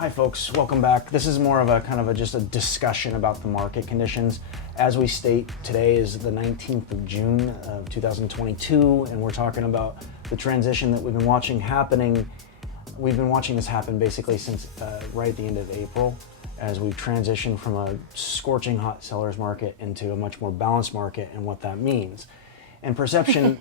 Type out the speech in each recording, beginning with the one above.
Hi folks, welcome back. This is more of a kind of just a discussion about the market conditions. As we state, today is the 19th of June of 2022, and we're talking about the transition that we've been watching happening. We've been watching this happen basically since right at the end of April, as we transition from a scorching hot seller's market into a much more balanced market, and what that means. And perception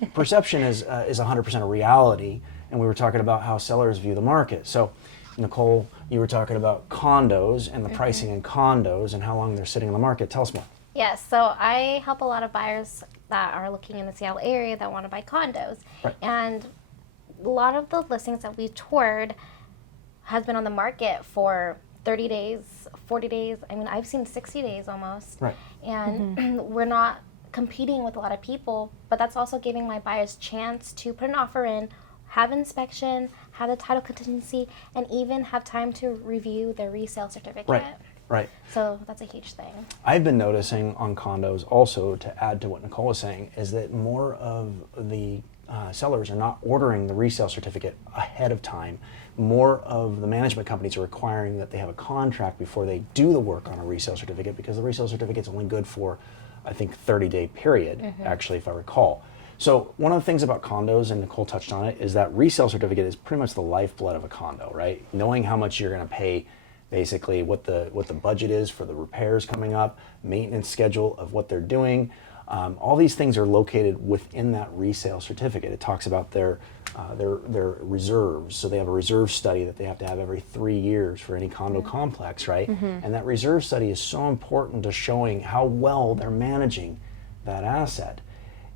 is 100% a reality, and we were talking about how sellers view the market. So Nicole, you were talking about condos and the pricing in condos and how long they're sitting in the market. Tell us more. Yes, so I help a lot of buyers that are looking in the Seattle area that want to buy condos. Right. And a lot of the listings that we've toured has been on the market for 30 days, 40 days. I mean, I've seen 60 days almost. Right. And we're not competing with a lot of people, but that's also giving my buyers chance to put an offer in, have inspection, have the title contingency, and even have time to review their resale certificate. Right. So that's a huge thing. I've been noticing on condos also, to add to what Nicole was saying, is that more of the sellers are not ordering the resale certificate ahead of time. More of the management companies are requiring that they have a contract before they do the work on a resale certificate, because the resale certificate is only good for, I think, 30-day period, actually, if I recall. So one of the things about condos, and Nicole touched on it, is that resale certificate is pretty much the lifeblood of a condo, right? Knowing how much you're going to pay, basically what the budget is for the repairs coming up, maintenance schedule of what they're doing. All these things are located within that resale certificate. It talks about their reserves. So they have a reserve study that they have to have every 3 years for any condo complex, right? And that reserve study is so important to showing how well they're managing that asset.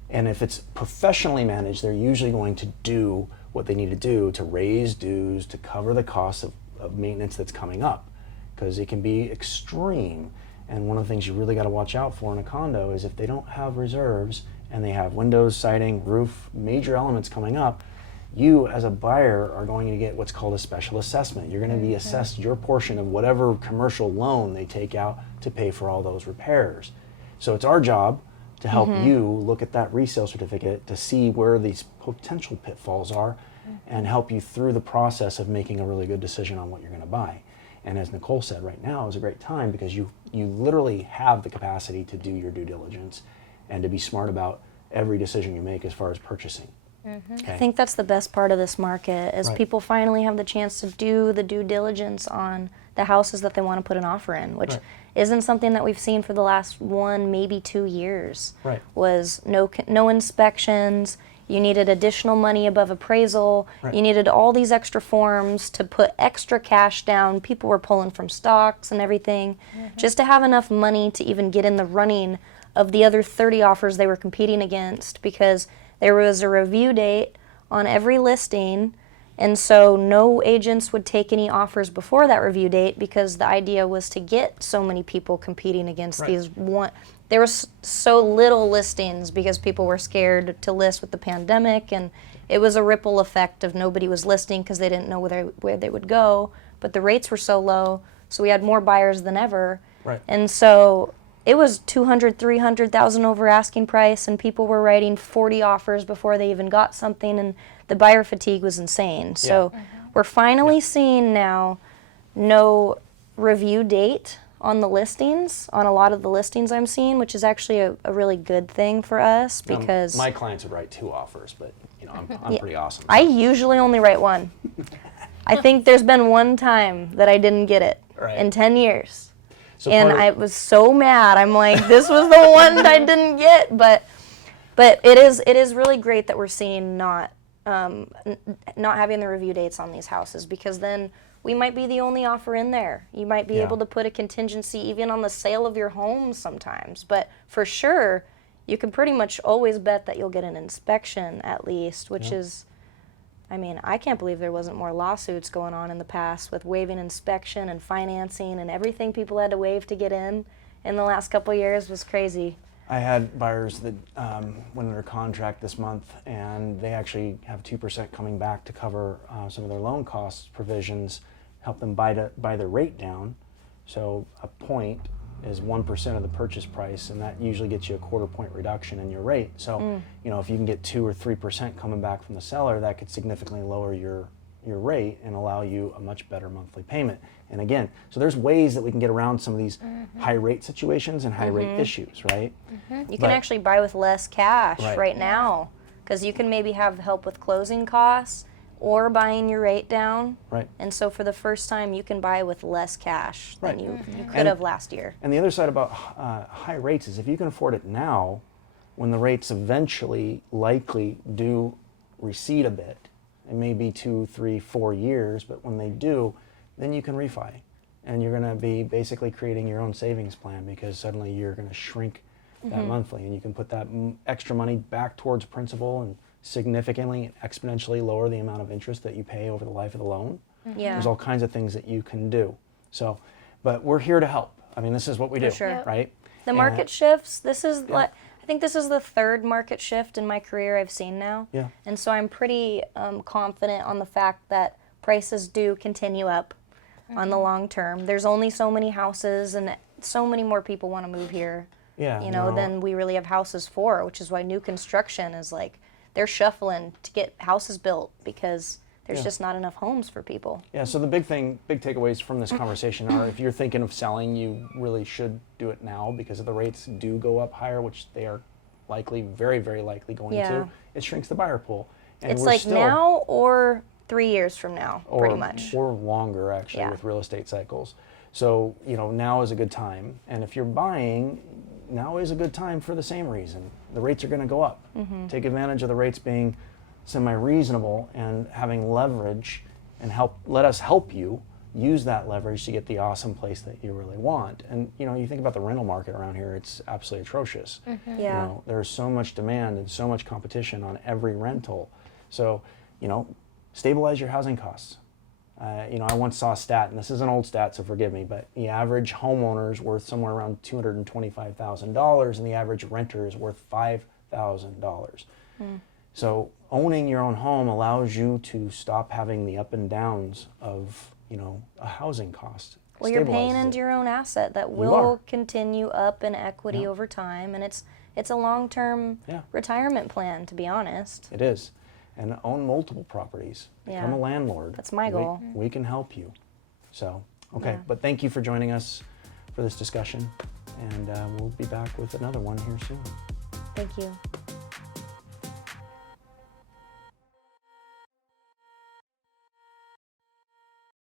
And if it's professionally managed, they're usually going to do what they need to do to raise dues, to cover the cost of maintenance that's coming up, because it can be extreme. And one of the things you really got to watch out for in a condo is if they don't have reserves and they have windows, siding, roof, major elements coming up, you as a buyer are going to get what's called a special assessment. You're going to be assessed your portion of whatever commercial loan they take out to pay for all those repairs. So it's our job to help you look at that resale certificate to see where these potential pitfalls are and help you through the process of making a really good decision on what you're going to buy. And as Nicole said, right now is a great time because you literally have the capacity to do your due diligence and to be smart about every decision you make as far as purchasing. Okay? I think that's the best part of this market is people finally have the chance to do the due diligence on the houses that they want to put an offer in, which isn't something that we've seen for the last 1, maybe 2 years. Was no inspections. You needed additional money above appraisal. You needed all these extra forms to put extra cash down. People were pulling from stocks and everything just to have enough money to even get in the running of the other 30 offers they were competing against, because there was a review date on every listing, and so no agents would take any offers before that review date, because the idea was to get so many people competing against these one. There was so little listings because people were scared to list with the pandemic, and it was a ripple effect of nobody was listing because they didn't know where they would go, but the rates were so low, so we had more buyers than ever. And so it was 200, 300,000 over asking price, and people were writing 40 offers before they even got something, and the buyer fatigue was insane. So we're finally seeing now no review date on the listings, on a lot of the listings I'm seeing, which is actually a really good thing for us, because my clients would write 2 offers, but you know I'm pretty awesome. So. I usually only write 1. I think there's been one time that I didn't get it in 10 years. So and I was so mad. I'm like, this was the one that I didn't get. But it is really great that we're seeing not having the review dates on these houses, because then we might be the only offer in there. You might be able to put a contingency even on the sale of your home sometimes. But for sure, you can pretty much always bet that you'll get an inspection at least, which is, I mean, I can't believe there wasn't more lawsuits going on in the past with waiving inspection and financing and everything people had to waive to get in the last couple of years was crazy. I had buyers that went under contract this month, and they actually have 2% coming back to cover some of their loan costs provisions, help them buy their rate down. So a point is 1% of the purchase price, and that usually gets you a 1/4 point reduction in your rate. So you know, if you can get 2 or 3% coming back from the seller, that could significantly lower your your rate and allow you a much better monthly payment. And again, so there's ways that we can get around some of these high rate situations and high rate issues, right? You can actually buy with less cash right now, because you can maybe have help with closing costs or buying your rate down. Right. And so for the first time, you can buy with less cash than you could And- have last year. And the other side about high rates is if you can afford it now, when the rates eventually likely do recede a bit, it may be 2, 3, 4 years, but when they do, then you can refi. And you're going to be basically creating your own savings plan, because suddenly you're going to shrink that monthly, and you can put that extra money back towards principal and significantly and exponentially lower the amount of interest that you pay over the life of the loan. Yeah. There's all kinds of things that you can do. So, but we're here to help. I mean, this is what we do, sure. Yep. right? The And- market shifts. This is I think this is the third market shift in my career I've seen now. Yeah. And so I'm pretty confident on the fact that prices do continue up on the long term. There's only so many houses, and so many more people want to move here. Yeah, Than we really have houses for, which is why new construction is like, they're shuffling to get houses built because there's just not enough homes for people. Yeah, so the big takeaways from this conversation are, if you're thinking of selling, you really should do it now, because if the rates do go up higher, which they are likely, very, very likely going to, it shrinks the buyer pool. And It's we're like still, now or 3 years from now, pretty much. Or longer, actually, Yeah. with real estate cycles. So, now is a good time. And if you're buying, now is a good time for the same reason. The rates are going to go up. Take advantage of the rates being semi-reasonable and having leverage, and let us help you use that leverage to get the awesome place that you really want. And you think about the rental market around here, it's absolutely atrocious. Yeah. There's so much demand and so much competition on every rental. So, stabilize your housing costs. I once saw a stat, and this is an old stat, so forgive me, but the average homeowner is worth somewhere around $225,000, and the average renter is worth $5,000. So owning your own home allows you to stop having the up and downs of, a housing cost. Well, you're paying Stabilizes into it. your own asset that are. will continue up in equity Yeah. over time, and it's a long-term retirement plan, to be honest. It is. And own multiple properties. Become Yeah. a landlord. That's my goal. We can help you. So, okay. Yeah. But thank you for joining us for this discussion. And we'll be back with another one here soon. Thank you.